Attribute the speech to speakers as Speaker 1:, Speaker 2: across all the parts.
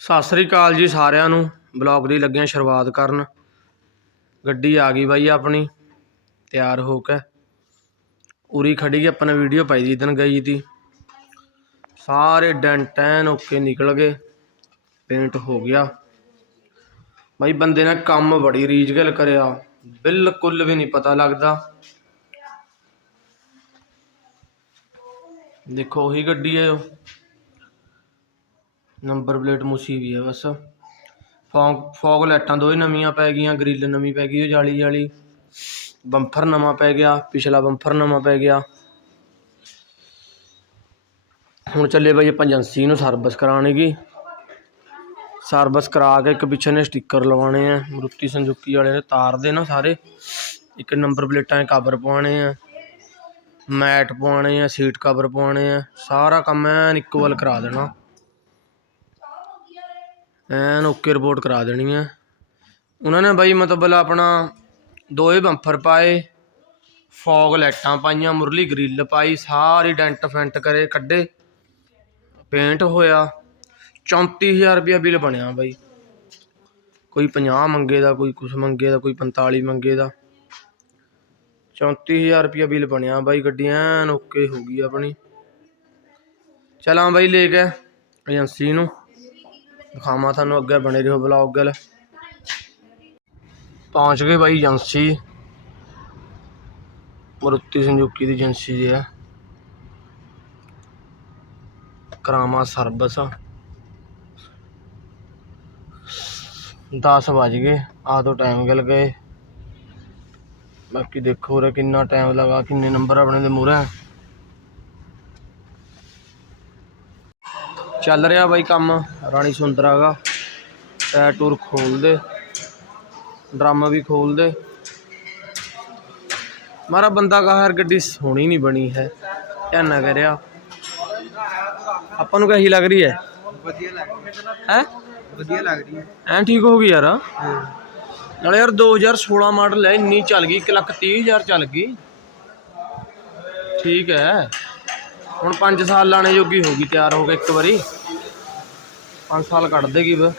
Speaker 1: ਸਤਿ ਸ੍ਰੀ ਅਕਾਲ ਜੀ ਸਾਰਿਆਂ ਨੂੰ। ਬਲੌਗ ਦੀ ਲੱਗਿਆ ਸ਼ੁਰੂਆਤ ਕਰਨ। ਗੱਡੀ ਆ ਗਈ ਬਾਈ ਆਪਣੀ। ਤਿਆਰ ਹੋ ਕੇ। ਉਰੀ ਖੜੀ ਗਈ ਆਪਾਂ ਨੇ ਵੀਡੀਓ ਪਾਈ ਦੀ ਦਿਨ ਗਈ ਤੀ। ਸਾਰੇ ਡੈਂਟ ਐਨ ਓਕੇ ਨਿਕਲ ਗਏ। ਪੇਂਟ ਹੋ ਗਿਆ। ਬਾਈ ਬੰਦੇ ਨੇ ਕੰਮ ਬੜੀ ਰੀਜਗਲ ਕਰਿਆ। ਬਿਲਕੁਲ ਵੀ ਨਹੀਂ ਪਤਾ ਲੱਗਦਾ। ਦੇਖੋ ਉਹੀ ਗੱਡੀ ਹੈ ਉਹ। ਨੰਬਰ ਪਲੇਟ ਮੁਸੀ ਵੀ ਹੈ ਬਸ। ਫੌਗ ਫੌਗ ਲਾਈਟਾਂ ਦੋਵੇਂ ਨਵੀਆਂ ਪੈ ਗਈਆਂ ਗ੍ਰਿਲ ਨਵੀਂ ਪੈ ਗਈ, ਉਹ ਜਾਲੀ ਜਾਲੀ। ਬੰਫਰ ਨਵਾਂ ਪੈ ਗਿਆ, ਪਿਛਲਾ ਬੰਫਰ ਨਵਾਂ ਪੈ ਗਿਆ। ਹੁਣ ਚੱਲੇ ਬਾਈ ਆਪਾਂ ਏਜੰਸੀ ਨੂੰ ਸਰਵਿਸ ਕਰਾਉਣੇਗੀ। ਸਰਵਿਸ ਕਰਾ ਕੇ ਇੱਕ ਪਿੱਛੇ ਨੇ ਸਟicker ਲਵਾਉਣੇ ਆ, ਮਰੂਤੀ ਸੰਜੁਕੀ ਵਾਲੇ ਨੇ ਤਾਰ ਦੇ ਨਾ ਸਾਰੇ। ਇੱਕ ਨੰਬਰ ਪਲੇਟਾਂ ਦੇ ਕਵਰ ਪਵਾਉਣੇ ਆ, ਮੈਟ ਪਵਾਉਣੇ ਆ, ਸੀਟ ਕਵਰ ਪਵਾਉਣੇ ਆ, ਸਾਰਾ ਕੰਮ ਐਨ ਇਕੁਅਲ ਕਰਾ ਦੇਣਾ। ਐਨ ਓਕੇ ਰਿਪੋਰਟ ਕਰਾ ਦੇਣੀ ਹੈ ਉਹਨਾਂ ਨੇ ਬਾਈ ਮਤਲਬ ਆਪਣਾ ਦੋਏ ਬੰਫਰ ਪਾਏ, ਫੌਗ ਲਾਈਟਾਂ ਪਾਈਆਂ, ਮੁਰਲੀ ਗ੍ਰਿਲ ਪਾਈ, ਸਾਰੀ ਡੈਂਟ ਫੈਂਟ ਕਰੇ ਕੱਢੇ, ਪੇਂਟ ਹੋਇਆ 34000 ਰੁਪਇਆ ਬਿੱਲ ਬਣਿਆ ਬਾਈ। ਕੋਈ 50 ਮੰਗੇ ਦਾ, ਕੋਈ ਕੁਛ ਮੰਗੇ ਦਾ, ਕੋਈ 45 ਮੰਗੇ ਦਾ। 34000 ਰੁਪਇਆ ਬਿੱਲ ਬਣਿਆ ਬਾਈ, ਗੱਡੀ ਐਨ ਓਕੇ ਹੋ ਗਈ ਆਪਣੀ। ਚਲਾਂ ਬਾਈ ਲੈ ਕੇ, ਏਜੰਸੀ ਨੂੰ। ਦਿਖਾਵਾਂ ਤੁਹਾਨੂੰ ਅੱਗੇ ਬਣੇ ਰਹੋ ਬਲੌਗ ਗੱਲ ਪਹੁੰਚ ਗਏ ਬਾਈ ਏਜੰਸੀ। ਮਰੁੱਤੀ ਸੰਜੂਕੀ ਦੀ ਏਜੰਸੀ ਦੀ ਹੈ ਕਰਾਮਾ ਸਰਵਿਸ 10 ਵੱਜ ਗਏ ਆ ਤੋਂ ਟਾਈਮ ਗਿਲ ਗਏ। ਬਾਕੀ ਦੇਖੋ ਉਰੇ ਕਿੰਨਾ ਟਾਈਮ ਲਗਾ, ਕਿੰਨੇ ਨੰਬਰ ਆਪਣੇ ਦੇ ਮੂਹਰੇ। ਚੱਲ ਰਿਹਾ ਬਾਈ ਕੰਮ ਰਾਣੀ ਸੁੰਦਰਾ ਦਾ ਟਾਇਰ ਟੂਰ ਖੋਲ ਦੇ ਡਰਮ ਵੀ ਖੋਲ ਦੇ ਮਾਰਾ ਬੰਦਾ ਕਹਾ ਯਾਰ ਗੱਡੀ ਸੋਹਣੀ ਨਹੀਂ ਬਣੀ ਹੈ ਧਿਆਨ ਨਾ ਕਰਿਆ। ਆਪਾਂ ਨੂੰ ਕਹੀ ਲੱਗ ਰਹੀ ਹੈ?
Speaker 2: ਵਧੀਆ ਲੱਗ ਰਹੀ
Speaker 1: ਹੈ।
Speaker 2: ਵਧੀਆ ਲੱਗ ਰਹੀ ਹੈ।
Speaker 1: ਐਂ ਠੀਕ ਹੋ ਗਈ ਯਾਰ। ਨਾਲੇ ਯਾਰ 2016 ਮਾਡਲ ਹੈ ਇੰਨੀ ਚੱਲ ਗਈ 1 ਲੱਖ ਤੀਹ ਹਜ਼ਾਰ ਚੱਲ ਗਈ। ਠੀਕ ਹੈ। ਹੁਣ 5 ਸਾਲ ਲਾਣੇ ਜੋਗੀ ਹੋ ਗਈ, ਤਿਆਰ ਹੋ ਕੇ ਇੱਕ ਵਾਰੀ। 5 ਸਾਲ ਕੱਢ ਦੇਗੀ ਬ।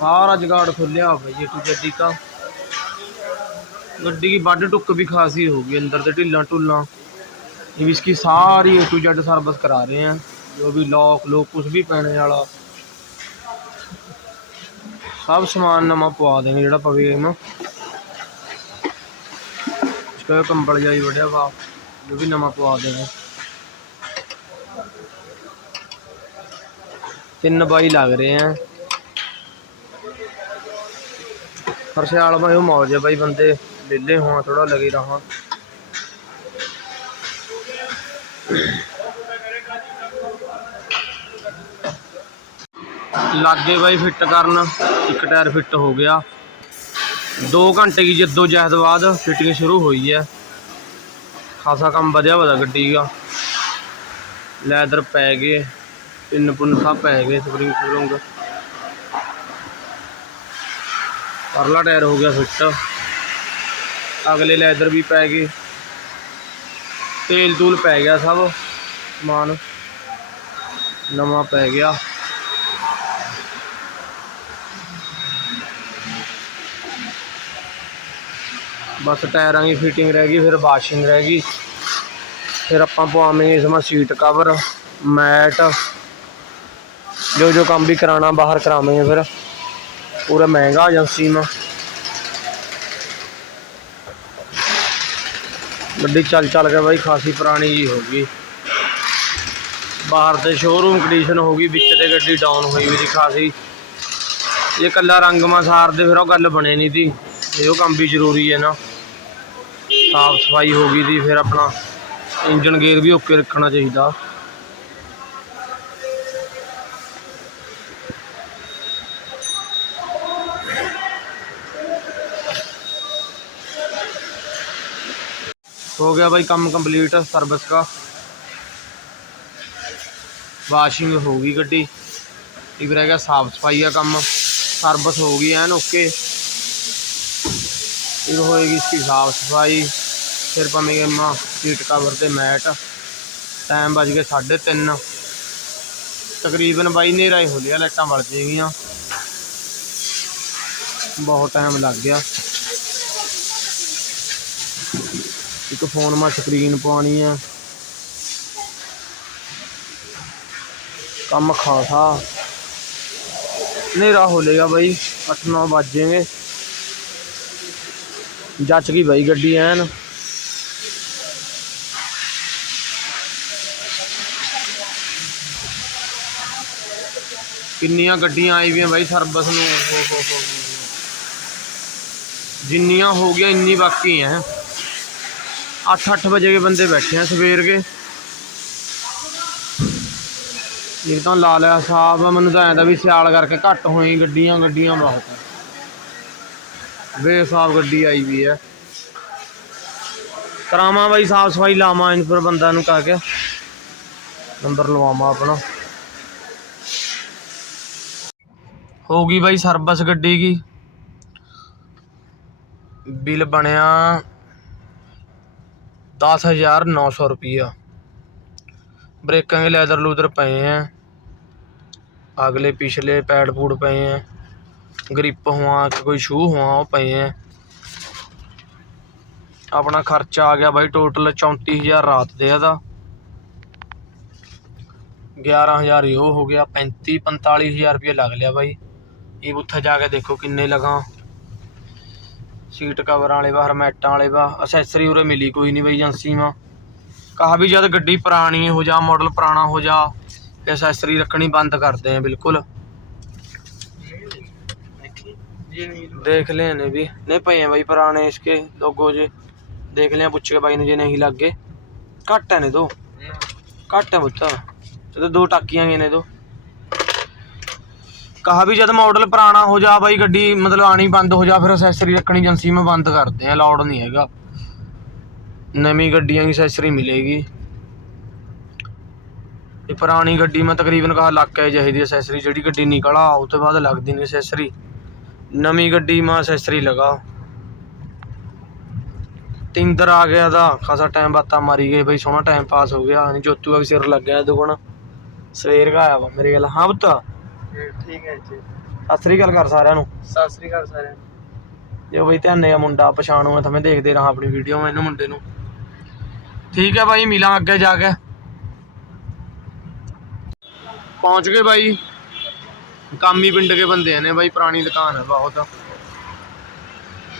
Speaker 1: ਸਾਰਾ ਜਗਾੜ ਖੁੱਲਿਆ ਬਈ ਇਹ ਗੱਡੀ ਦਾ ਗੱਡੀ ਦੀ ਵੱਡ ਟੁੱਕ ਵੀ ਖਾਸੀ ਹੋ ਗਈ, ਅੰਦਰ ਤੇ ਢਿੱਲਾਂ ਟੁੱਲਾਂ ਇਹ ਵੀ ਇਸकी ਸਾਰੀ A to Z ਸਰਵਿਸ ਕਰਾ ਰਹੇ ਆ। ਜੋ ਵੀ ਲੋਕ ਲੋਕ ਕੁਝ ਵੀ ਪੈਣੇ ਵਾਲਾ। ਸਭ ਸਮਾਨ ਨਵਾਂ ਪਵਾ ਦੇਣਗੇ ਜਿਹੜਾ ਪਵੇ ਇਹਨੂੰ। ਕੰਬਲ ਜਾਈ ਵੜਿਆ ਵਾ। ਜੋ ਵੀ ਨਵਾਂ ਪਵਾ ਦੇਣਾ ਤਿੰਨ ਬਾਈ ਲੱਗ ਰਹੇ ਆ ਸਿਆਲ ਬਾਈ ਉਹ ਮੌਜ ਹੈ ਬਾਈ, ਬੰਦੇ ਲੇਲੇ ਹੋਣਾ ਥੋੜਾ ਲਗੇ ਰਹਾ। ਲੱਗੇ ਬਾਈ ਫਿੱਟ ਕਰਨ, ਇੱਕ ਟਾਇਰ ਫਿੱਟ ਹੋ ਗਿਆ। 2 ਘੰਟੇ ਦੀ ਜਦੋਜਹਿਦ ਬਾਅਦ ਫਿਟਿੰਗ ਸ਼ੁਰੂ ਹੋਈ ਹੈ। ਖਾਸਾ ਕੰਮ ਵਧਿਆ ਵਧਾ ਗੱਡੀ ਦਾ। ਲੈਦਰ ਪੈ ਗਏ, ਪਿੰਨ ਪੁੰਨ ਸਭ ਪੈ ਗਏ ਸਪਰਿੰਗ ਸਪਰਿੰਗ ਪਰਲਾ ਟਾਇਰ ਹੋ ਗਿਆ ਫਿੱਟ। ਅਗਲੇ ਲੈਦਰ ਵੀ ਪੈ ਗਏ। ਤੇਲ ਤੂਲ ਪੈ ਗਿਆ ਸਭ। ਸਮਾਨ ਨਵਾਂ ਪੈ ਗਿਆ। ਬਸ ਟਾਇਰਾਂ ਦੀ ਫਿਟਿੰਗ ਰਹਿ ਗਈ, ਫਿਰ ਵਾਸ਼ਿੰਗ ਰਹਿ ਗਈ। ਫਿਰ ਆਪਾਂ ਪਵਾਵਾਂਗੇ ਇਸ ਮਾ ਸੀਟ ਕਵਰ ਮੈਟ। ਜੋ ਜੋ ਕੰਮ ਵੀ ਕਰਾਣਾ ਬਾਹਰ ਕਰਾਵਾਂਗੇ ਫਿਰ। ਪੂਰਾ ਮਹਿੰਗਾ ਏਜੰਸੀ ਮਾ। ਗੱਡੀ ਚੱਲ ਚੱਲ ਕੇ ਬਾਈ ਖਾਸੀ ਪੁਰਾਣੀ ਜੀ ਹੋ ਗਈ। ਬਾਹਰ ਤੇ ਸ਼ੋਰੂਮ ਕੰਡੀਸ਼ਨ ਹੋ ਗਈ, ਵਿੱਚ ਤੇ ਗੱਡੀ ਡਾਊਨ ਹੋਈ ਵੀ ਸੀ ਖਾਸੀ। ਇਹ ਕੱਲਾ ਰੰਗ ਮਾ ਸਾਰਦੇ, ਫਿਰ ਉਹ ਗੱਲ ਬਣੇ ਨਹੀਂ ਤੀ ਇਹ ਉਹ ਕੰਮ ਵੀ ਜ਼ਰੂਰੀ ਹੈ ਨਾ। ਸਾਫ ਸਫਾਈ ਹੋ ਗਈ ਦੀ ਫਿਰ ਆਪਣਾ ਇੰਜਨ ਗੇਅਰ ਵੀ ਓਕੇ ਰੱਖਣਾ ਚਾਹੀਦਾ हो गया भाई काम कंप्लीट सर्विस का वाशिंग हो गई गड्डी एक रह गया साफ सफाई का काम सर्विस हो गई एन ओके फिर होएगी इसकी साफ सफाई फिर पवेंगे माँ सीट कवर ते मैट टाइम बज गए साढ़े तीन ਤਕਰੀਬਨ ਬਾਈ ਹਨੇਰਾ ਹੀ ਹੋ ਲਿਆ ਲਾਈਟਾਂ ਬਲ ਜੇਗੀਆਂ ਬਹੁਤ ਟਾਈਮ ਲੱਗ ਗਿਆ ਇੱਕ ਫੋਨ ਮਾ ਸਕਰੀਨ ਪਾਉਣੀ ਆ ਕੰਮ ਖਾਸਾ ਹਨੇਰਾ ਹੋ ਲੇਗਾ ਬਾਈ 8-9 ਵੱਜ ਜਾਣਗੇ ਜੱਚ ਗਈ ਬਾਈ ਗੱਡੀ ਐਨ ਕਿੰਨੀਆਂ ਗੱਡੀਆਂ ਆਈ ਵੀਆਂ ਬਾਈ ਸਰਵਿਸ ਨੂੰ ਹੋ ਹੋ ਹੋ ਹੋ। ਜਿੰਨੀਆਂ ਹੋ ਗਿਆ ਇੰਨੀ ਬਾਕੀ ਹੈ 8-8 ਵਜੇ ਕੇ ਬੰਦੇ ਬੈਠੇ ਆ ਸਵੇਰ ਕੇ ਇਹ ਤਾਂ ਲਾ ਲਿਆ ਸਾਹਿਬ ਮੈਨੂੰ ਤਾਂ ਐਂ ਦਾ ਵੀ ਸਿਆਲ ਕਰਕੇ ਘੱਟ ਹੋਈ ਗੱਡੀਆਂ ਗੱਡੀਆਂ ਬਹੁਤ ਹੈ ਬੇਸਾਬ ਗੱਡੀ ਆਈ ਵੀ ਹੈ ਕਰਾਵਾਂ ਬਾਈ, ਸਾਫ਼ ਸਫ਼ਾਈ ਲਾਵਾਂ ਇਹਨ ਪਰ ਬੰਦਾ ਨੂੰ ਕਹ ਕੇ। ਨੰਬਰ ਲਵਾਵਾਂ ਆਪਣਾ। ਹੋ ਗਈ ਬਾਈ ਸਰਵਿਸ ਗੱਡੀ ਕੀ। ਬਿੱਲ ਬਣਿਆ 10900 ਰੁਪਈਆ। ਬ੍ਰੇਕਾਂ ਦੇ ਲੈਦਰ ਲੂਦਰ ਪਏ ਆ। ਅਗਲੇ ਪਿਛਲੇ ਪੈਡ ਪੂਡ ਪਏ ਆ। ਗਰਿੱਪ ਹੋਵਾਂ ਕਿ ਕੋਈ ਸ਼ੂ ਹੋਵਾਂ, ਉਹ ਪਏ ਹੈ ਆਪਣਾ ਖਰਚਾ ਆ ਗਿਆ ਬਾਈ ਟੋਟਲ 34000 ਰਾਤ ਦੇ ਇਹਦਾ 11000 ਹੀ ਉਹ ਹੋ ਗਿਆ 35 45000 ਰੁਪਏ ਲੱਗ ਲਿਆ ਬਾਈ। ਇਹ ਉੱਥੇ ਜਾ ਕੇ ਦੇਖੋ ਕਿੰਨੇ ਲਗਾ। ਸੀਟ ਕਵਰ ਵਾਲੇ ਵਾ, ਹਰਮੈਟਾਂ ਵਾਲੇ ਵਾ ਅਸੈਸਰੀ ਉਰੇ ਮਿਲੀ ਕੋਈ ਨਹੀਂ ਬਾਈ ਏਜੰਸੀ ਮਾ ਕਹਾ ਵੀ ਜਦ ਗੱਡੀ ਪੁਰਾਣੀ ਹੋ ਜਾ ਮਾਡਲ ਪੁਰਾਣਾ ਹੋ ਜਾ ਅਸੈਸਰੀ ਰੱਖਣੀ ਬੰਦ ਕਰਦੇ ਆ ਬਿਲਕੁਲ। देख ले ने भी नहीं पे हैं भाई पुराने इसके लोगो जे देख ले पूछ के भाई ने जे नहीं लग गए घट है ने दो घट है पुत्त ਤੇ ਦੋ ਟਾਕੀਆਂ ਗਏ ਨੇ ਦੋ ਕਹਾ ਵੀ ਜਦ ਮਾਡਲ ਪੁਰਾਣਾ ਹੋ ਜਾ ਬਾਈ ਗੱਡੀ ਮਤਲਬ ਆਣੀ ਬੰਦ ਹੋ ਜਾ ਫਿਰ ਅਸੈਸਰੀ ਰੱਖਣੀ ਏਜੰਸੀ ਮੈਂ ਬੰਦ ਕਰਦੇ ਆ ਅਲਾਉਡ ਨਹੀਂ ਹੈਗਾ ਨਵੀਂ ਗੱਡੀਆਂ ਦੀ ਅਸੈਸਰੀ ਮਿਲੇਗੀ ਇਹ ਪੁਰਾਣੀ ਗੱਡੀ ਮੈਂ ਤਕਰੀਬਨ ਕਹਾ ਲੱਖ ਹੈ ਚਾਹੀਦੀ ਅਸੈਸਰੀ ਜਿਹੜੀ ਗੱਡੀ ਨਿਕਲਾ ਉਹ ਤੋਂ ਬਾਅਦ ਲੱਗਦੀ ਨਹੀਂ ਅਸੈਸਰੀ ਨਵੀਂ ਗੱਡੀ ਮਾ ਅਸੈਸਰੀ ਲਗਾ ਤਿੰਦਰ ਆ ਗਿਆ ਦਾ ਖਾਸਾ ਟਾਈਮ ਬਾਤਾਂ ਮਾਰੀ ਗਏ ਬਈ ਸੋਹਣਾ ਟਾਈਮ ਪਾਸ ਹੋ ਗਿਆ ਨਹੀਂ ਜੋਤੂ ਦਾ ਵੀ ਸਿਰ ਲੱਗ ਗਿਆ ਦੁਗਣ ਸਵੇਰ ਦਾ ਆਇਆ ਵਾ ਮੇਰੇ ਗੱਲ ਹਾਂ ਪੁੱਤ
Speaker 2: ठीक है जी
Speaker 1: ਸਤਿ ਸ੍ਰੀ ਅਕਾਲ ਕਰ ਸਾਰਿਆਂ ਨੂੰ
Speaker 2: सत श्रीकाल सारे
Speaker 1: ਜੋ ਬਈ ਧਿਆਨੇ ਆ ਮੁੰਡਾ ਪਛਾਣੂ ਮੈਂ ਤੁਹਾਨੂੰ ਦੇਖਦੇ ਰਹਾ ਆਪਣੀ ਵੀਡੀਓ ਮੈਂ ਇਹਨੂੰ ਮੁੰਡੇ ਨੂੰ ਠੀਕ ਹੈ ਬਾਈ ਮਿਲਾਂ ਅੱਗੇ ਜਾ ਕੇ ਪਹੁੰਚ ਗਏ ਬਾਈ ਕਾਮੀ ਪਿੰਡ ਕੇ ਬੰਦੇ ਨੇ ਬਾਈ, ਪੁਰਾਣੀ ਦੁਕਾਨ ਹੈ ਬਹੁਤ।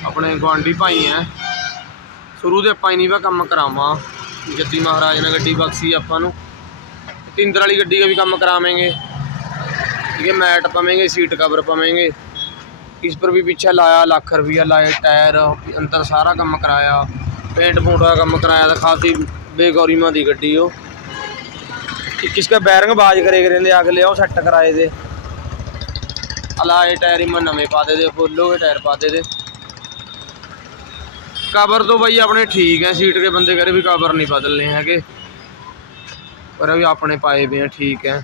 Speaker 1: ਆਪਣੇ ਗਵਾਂਢੀ ਭਾਈ ਐ। ਸ਼ੁਰੂ ਦੇ ਆਪਾਂ ਹੀ ਨਹੀਂ ਵਾ ਕੰਮ ਕਰਾਵਾਂ। ਜੱਤੀ ਮਹਾਰਾਜ ਨੇ ਗੱਡੀ ਬਖਸ਼ੀ ਆਪਾਂ ਨੂੰ। ਤਿੰਦਰ ਵਾਲੀ ਗੱਡੀ ਦਾ ਵੀ ਕੰਮ ਕਰਾਵਾਂਗੇ। ਠੀਕ ਹੈ ਮੈਟ ਪਾਵਾਂਗੇ, ਸੀਟ ਕਵਰ ਪਾਵਾਂਗੇ। ਇਸ ਪਰ ਵੀ ਪਿੱਛੇ ਲਾਇਆ ਲੱਖ ਰੁਪਈਆ, ਲਾਇਆ ਟਾਇਰ, ਅੰਦਰ ਸਾਰਾ ਕੰਮ ਕਰਾਇਆ। ਪੇਂਟ ਪੂੰਟ ਦਾ ਕੰਮ ਕਰਾਇਆ, ਤਾਂ ਖਾਸੀ ਬੇਗੌਰੀ ਮਾਂ ਦੀ ਗੱਡੀ ਉਹ। ਕਿਸ ਦਾ ਬੈਰਿੰਗ ਬਾਜ ਕਰੇ ਕਰੇ ਆ ਉਹ ਸੈੱਟ ਕਰਾਏ ਦੇ। ਅਲਾਏ ਟਾਇਰ ਮੈਂ ਨਵੇਂ ਪਾ ਦੇ ਦੇ ਫੁੱਲ ਹੋਏ ਟਾਇਰ ਪਾ ਦੇ। ਦੇ ਕਵਰ ਤੋਂ ਬਈ ਆਪਣੇ ਠੀਕ ਹੈ ਸੀਟ ਕੇ ਬੰਦੇ ਕਰੇ ਵੀ ਕਵਰ ਨਹੀਂ ਬਦਲਨੇ ਹੈਗੇ। ਪਰ ਵੀ ਆਪਣੇ ਪਾਏ ਵੀ ਆ, ਠੀਕ ਹੈ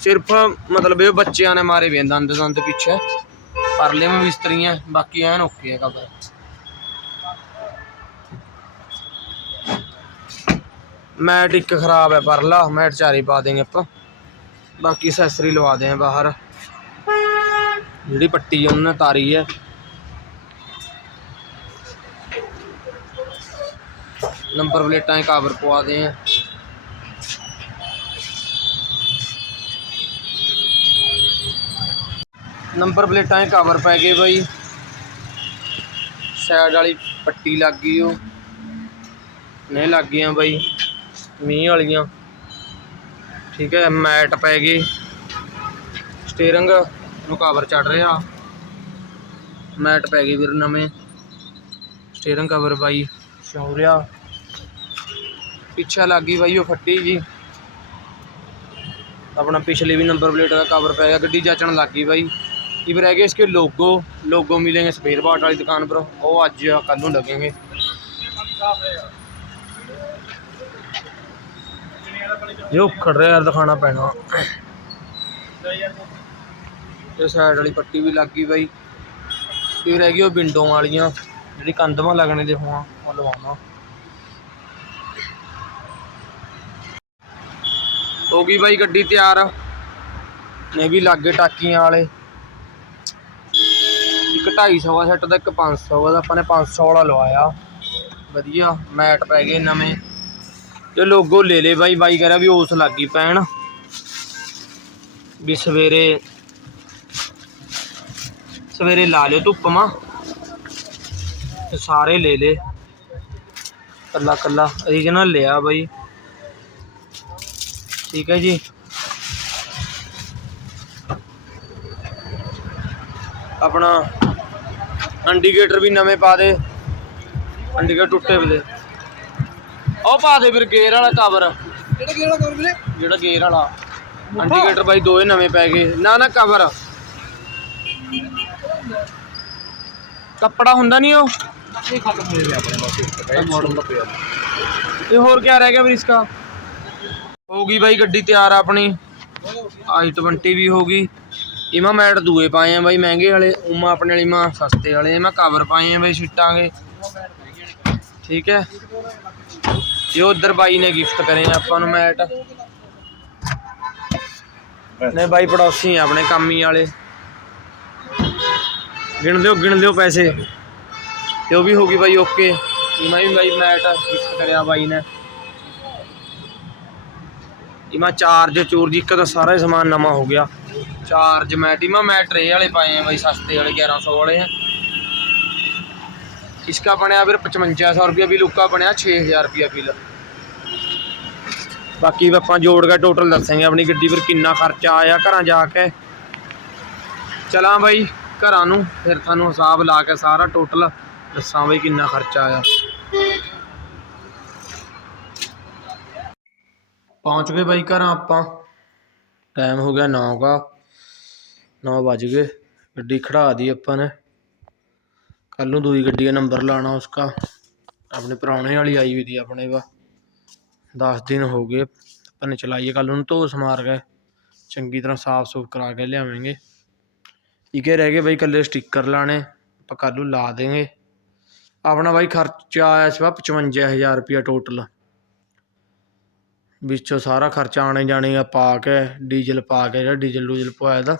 Speaker 1: ਸਿਰਫ ਮਤਲਬ ਇਹ ਬੱਚਿਆਂ ਨੇ ਮਾਰੇ ਵੇ ਦੰਦ ਦੰਦ ਪਿੱਛੇ। ਪਰਲੇ ਵੀ ਮਿਸਤਰੀਆਂ, ਬਾਕੀ ਐਨ ਓਕੇ ਹੈ ਕਵਰ ਮੈਟ ਇੱਕ ਖਰਾਬ ਹੈ ਪਰਲਾ। ਮੈਟ ਚਾਰੀ ਪਾ ਦੇਗੇ ਆਪਾਂ। ਬਾਕੀ ਅਸੈਸਰੀ ਲਵਾ ਦੇ ਆ ਬਾਹਰ। ਜਿਹੜੀ ਪੱਟੀ ਉਹਨਾਂ ਨੇ ਤਾਰੀ ਹੈ ਨੰਬਰ ਪਲੇਟਾਂ ਹੀ ਕਵਰ ਪਵਾ ਦੇ ਆ। ਨੰਬਰ ਪਲੇਟਾਂ 'ਚ ਕਵਰ ਪੈ ਗਏ ਬਾਈ। ਸਾਈਡ ਵਾਲੀ ਪੱਟੀ ਲੱਗ ਗਈ ਉਹ। ਨਹੀਂ ਲੱਗ ਗਈਆਂ ਬਾਈ, ਮੀਂਹ ਵਾਲੀਆਂ। ਠੀਕ ਹੈ, ਮੈਟ ਪੈ ਗਈ। ਸਟੀਅਰਿੰਗ ਨੂੰ ਕਵਰ ਚੜ ਰਿਹਾ ਮੈਟ ਪੈ ਗਈ ਵੀਰ ਨਵੇਂ ਸਟੀਅਰਿੰਗ ਕਵਰ ਬਾਈ ਸ਼ੌਰਿਆ ਪਿੱਛੇ ਲੱਗ ਗਈ ਬਾਈ ਉਹ ਫੱਟੀ ਜੀ अपना पिछले भी नंबर प्लेट का कवर पै गया गड्डी जाचन लग गई भाई ये रह गए इसके लोगो लोगो मिलेंगे स्पेयर पार्ट वाली दुकान पर वो आज कल नू लगेंगे ये उखड़ रहा यार दिखाना पैना ਇਹ ਸਾਈਡ ਵਾਲੀ ਪੱਟੀ ਵੀ ਲੱਗ ਗਈ ਬਾਈ। ਤੇ ਰਹਿ ਗਈ ਉਹ ਵਿੰਡੋ ਵਾਲੀਆਂ, ਜਿਹੜੀ ਕੰਧਵਾਂ ਲੱਗਣੇ ਦੇ ਹੋਆਂ, ਉਹ ਲਵਾਉਣਾ ਹੋ ਗਈ ਬਾਈ ਗੱਡੀ ਤਿਆਰ। ਨੇ ਵੀ ਲੱਗੇ ਟਾਕੀਆਂ ਵਾਲੇ। ਇੱਕ 250 ਦਾ ਸੈੱਟ ਦਾ ਇੱਕ 500 ਦਾ, ਆਪਾਂ ਨੇ 500 ਵਾਲਾ ਲਵਾਇਆ। ਵਧੀਆ, ਮੈਟ ਪੈ ਗਏ ਨਵੇਂ। ਤੇ ਲੋਗੋ ਲੈ ਲੈ ਬਾਈ ਬਾਈ ਕਹ ਵੀ ਉਸ ਲੱਗੀ ਪੈਣ। ਵੀ ਸਵੇਰੇ ਸਵੇਰੇ ਲਾ ਲਿਓ ਧੁੱਪ ਮਾ। ਤੇ ਸਾਰੇ ਲੈ ਲੇ ਕੱਲਾ ਕੱਲਾ ਰੀਜਨਲ ਲਿਆ ਬਾਈ। ਠੀਕ ਹੈ ਜੀ। ਆਪਣਾ ਇੰਡੀਕੇਟਰ ਵੀ ਨਵੇਂ ਪਾ ਦੇ। ਇੰਡੀਕੇਟਰ ਟੁੱਟੇ ਵੇ ਉਹ ਪਾ ਦੇ ਫਿਰ ਗੇਅਰ ਵਾਲਾ ਕਵਰ
Speaker 2: ਕਿਹੜਾ ਕਿਹੜਾ ਕਰ ਵੀਰੇ?
Speaker 1: ਜਿਹੜਾ ਗੇਅਰ ਵਾਲਾ। ਇੰਡੀਕੇਟਰ ਬਾਈ ਦੋਏ ਨਵੇਂ ਪੈ ਗਏ। ਨਾ ਨਾ ਕਵਰ ਕੱਪੜਾ ਹੁੰਦਾ ਨਹੀਂ ਉਹ?
Speaker 2: ਇਹ ਖਤਮ ਹੋ ਗਿਆ ਆਪਣੇ ਪਾਸੇ ਮਾਡਲ ਦਾ ਪਿਆ
Speaker 1: ਤੇ ਹੋਰ ਕੀ ਰਹਿ ਗਿਆ ਫਿਰ ਇਸਕਾ? ਹੋ ਗਈ ਬਾਈ ਗੱਡੀ ਤਿਆਰ ਆਪਣੀ। I20 ਵੀ ਹੋ ਗਈ। ਇਮਾ ਮੈਟ ਦੂਏ ਪਾਏ ਆ ਬਾਈ ਮਹਿੰਗੇ ਵਾਲੇ ਉਮਾ ਆਪਣੇ ਵਾਲੀ ਮਾ ਸਸਤੇ ਵਾਲੇ ਮੈਂ ਕਵਰ ਪਾਏ ਆ ਬਾਈ ਛਿੱਟਾਂਗੇ ਠੀਕ ਹੈ। ਇਹ ਉਧਰ ਬਾਈ ਨੇ ਗਿਫਟ ਕਰੇ ਆ ਆਪਾਂ ਨੂੰ ਮੈਟ। ਨੇ ਬਾਈ ਪੜੋਸੀ ਆ ਆਪਣੇ ਕਾਮੀ ਵਾਲੇ। ਗਿਣ ਲਿਓ ਗਿਣ ਲਿਓ ਪੈਸੇ ਤੇ ਉਹ ਵੀ ਹੋ ਗਈ ਬਾਈ ਓਕੇ ਇਮਾ ਵੀ ਬਾਈ ਮੈਟ ਗਿਫਟ ਕਰਿਆ ਬਾਈ ਨੇ ਇਮਾ ਚਾਰਜ ਚੂਰਜ ਇੱਕ ਤਾਂ ਸਾਰਾ ਹੀ ਸਮਾਨ ਨਵਾਂ ਹੋ ਗਿਆ ਚਾਰਜ ਮੈਟ ਇਮਾ ਮੈਂ ਟਰੇ ਵਾਲੇ ਪਾਏ ਆ ਬਾਈ ਸਸਤੇ ਵਾਲੇ 1100 ਵਾਲੇ ਆ ਇਸਕਾ ਬਣਿਆ ਫਿਰ 5500 ਰੁਪਏ ਵੀ ਲੁੱਕਾ ਬਣਿਆ 6000 ਰੁਪਏ ਬਿੱਲ ਬਾਕੀ ਵੀ ਆਪਾਂ ਜੋੜ ਕੇ ਟੋਟਲ ਦੱਸਾਂਗੇ ਆਪਣੀ ਗੱਡੀ ਪਰ ਕਿੰਨਾ ਖਰਚਾ ਆਇਆ ਘਰਾਂ ਜਾ ਕੇ ਚਲਾਂ ਬਾਈ ਘਰਾਂ ਨੂੰ, ਫਿਰ ਤੁਹਾਨੂੰ ਹਿਸਾਬ ਲਾ ਕੇ ਸਾਰਾ ਟੋਟਲ ਦੱਸਾਂ ਬਈ ਕਿੰਨਾ ਖਰਚਾ ਆਇਆ। ਪਹੁੰਚ ਗਏ ਬਾਈ ਘਰਾਂ ਆਪਾਂ। ਟਾਈਮ ਹੋ ਗਿਆ 9 ਦਾ 9 ਵੱਜ ਗਏ। ਗੱਡੀ ਖੜਾ ਦੀ ਆਪਾਂ ਨੇ। ਕੱਲ ਨੂੰ ਦੂਜੀ ਗੱਡੀ ਦਾ ਨੰਬਰ ਲਾਣਾ ਉਸਕਾ। ਆਪਣੇ ਪੁਰਾਣੇ ਵਾਲੀ ਆਈ ਹੋਈ ਦੀ ਆਪਣੇ ਵਾ 10 ਦਿਨ ਹੋ ਗਏ, ਆਪਾਂ ਨੇ ਚਲਾਈਏ ਕੱਲ ਨੂੰ ਧੋ ਸਮਾਰ ਗਏ। ਚੰਗੀ ਤਰ੍ਹਾਂ ਸਾਫ਼ ਸੁਫ ਕਰਾ ਕੇ ਲਿਆਵਾਂਗੇ। ਇਕੇ ਰਹਿ ਗਏ ਬਾਈ, ਇਕੱਲੇ ਸਟicker ਲਾਣੇ ਆਪਾਂ ਕੱਲ ਨੂੰ ਲਾ ਦੇਂਗੇ ਆਪਣਾ ਬਾਈ ਖਰਚਾ ਆਇਆ ਸੀ 55000 ਰੁਪਇਆ ਟੋਟਲ ਵਿੱਚੋਂ ਸਾਰਾ ਖਰਚਾ ਆਣੇ ਜਾਣੇ ਆ ਪਾ ਕੇ ਡੀਜ਼ਲ ਪਾ ਕੇ ਜਿਹੜਾ ਡੀਜ਼ਲ ਡੂਜ਼ਲ ਪਵਾਇਆ ਦਾ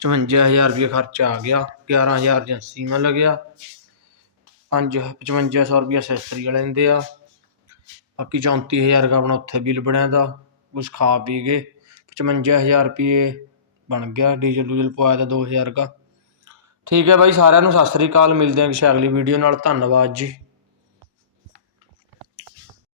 Speaker 1: 55000 ਰੁਪਏ ਖਰਚਾ ਆ ਗਿਆ 11000 ਏਜੰਸੀ ਮੈਂ ਲੱਗਿਆ। 5 5500 ਰੁਪਏ ਅਸੈਸਰੀ ਵਾਲੇ ਦਿੰਦੇ ਆ। ਬਾਕੀ 34000 ਦਾ ਆਪਣਾ ਉੱਥੇ ਬਿੱਲ ਬਣਿਆ ਦਾ, ਕੁਛ ਖਾ ਪੀ ਗਏ 55000 ਰੁਪਏ ਬਣ ਗਿਆ, ਡੀਜ਼ਲ ਡੂਜ਼ਲ ਪਵਾਇਆ ਦਾ 2000 ਦਾ ਠੀਕ ਹੈ ਬਾਈ, ਸਾਰਿਆਂ ਨੂੰ ਸਤਿ ਸ੍ਰੀ ਅਕਾਲ, ਮਿਲਦੇ ਹਾਂ ਕਿਸੇ ਅਗਲੀ ਵੀਡੀਓ ਨਾਲ, ਧੰਨਵਾਦ ਜੀ।